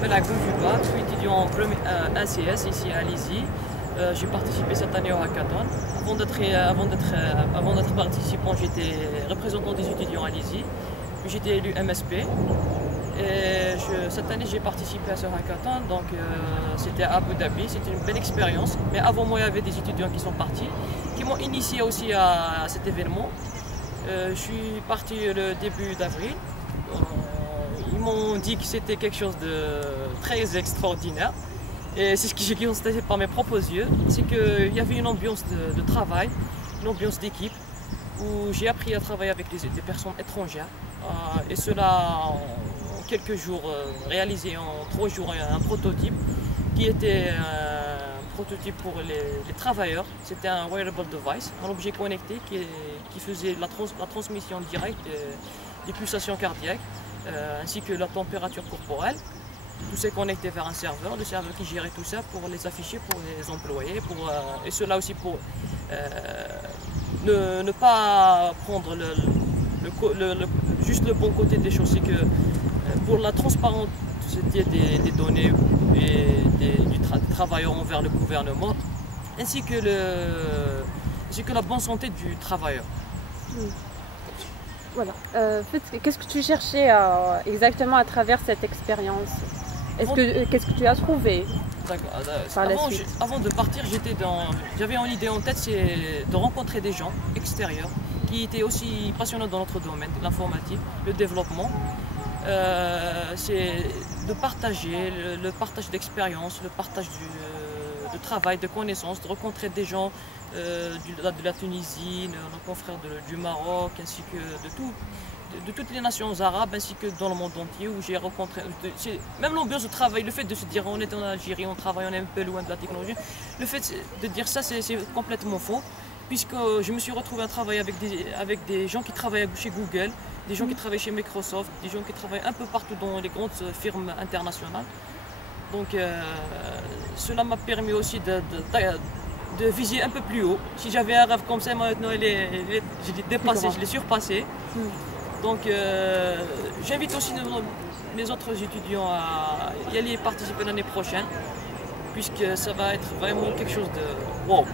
m'appelle Agoun Juba, je suis étudiant en ACS ici à Lizy. J'ai participé cette année au hackathon. Avant d'être participant, j'étais représentant des étudiants à Lizy. Puis j'étais élu MSP. Et cette année, j'ai participé à ce hackathon, donc c'était à Abu Dhabi. C'était une belle expérience. Mais avant moi, il y avait des étudiants qui sont partis, qui m'ont initié aussi à cet événement. Je suis parti le début d'avril. Ils m'ont dit que c'était quelque chose de très extraordinaire. Et c'est ce que j'ai constaté par mes propres yeux, c'est qu'il y avait une ambiance de travail, une ambiance d'équipe, où j'ai appris à travailler avec des personnes étrangères. Et cela en quelques jours, réalisé en 3 jours un prototype qui était un prototype pour les travailleurs. C'était un wearable device, un objet connecté qui faisait la transmission directe des pulsations cardiaques ainsi que la température corporelle. Tout s'est connecté vers un serveur, le serveur qui gérait tout ça pour les afficher pour les employés, et cela aussi pour ne pas prendre juste le bon côté des choses, c'est que pour la transparence des données et du travailleur envers le gouvernement, ainsi que la bonne santé du travailleur. Voilà. Qu'est-ce que tu cherchais exactement à travers cette expérience? Qu'est-ce que tu as trouvé par la suite? Avant de partir, j'avais une idée en tête, c'est de rencontrer des gens extérieurs qui étaient aussi passionnés dans notre domaine, l'informatique, le développement. C'est de partager, le partage d'expérience, le partage de travail, de connaissances, de rencontrer des gens de la Tunisie, nos confrères du Maroc, ainsi que de toutes les nations arabes, ainsi que dans le monde entier, où j'ai rencontré, même l'ambiance de travail, le fait de se dire on est en Algérie, on travaille, on est un peu loin de la technologie, le fait de dire ça, c'est complètement faux, puisque je me suis retrouvé à travailler avec des gens qui travaillent chez Google, des gens qui travaillent chez Microsoft, des gens qui travaillent un peu partout dans les grandes firmes internationales. Donc cela m'a permis aussi de viser un peu plus haut. Si j'avais un rêve comme ça, maintenant je l'ai dépassé, je l'ai surpassé. Donc j'invite aussi les autres étudiants à y aller participer l'année prochaine, puisque ça va être vraiment quelque chose de wow.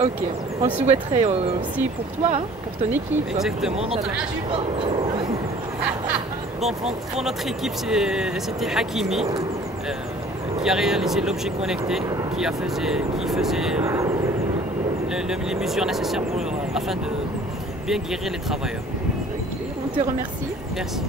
Ok, on le souhaiterait aussi pour toi, hein, pour ton équipe. Exactement. Donc, pour notre équipe, c'était Hakimi qui a réalisé l'objet connecté, qui faisait les mesures nécessaires afin de bien guérir les travailleurs. On te remercie. Merci.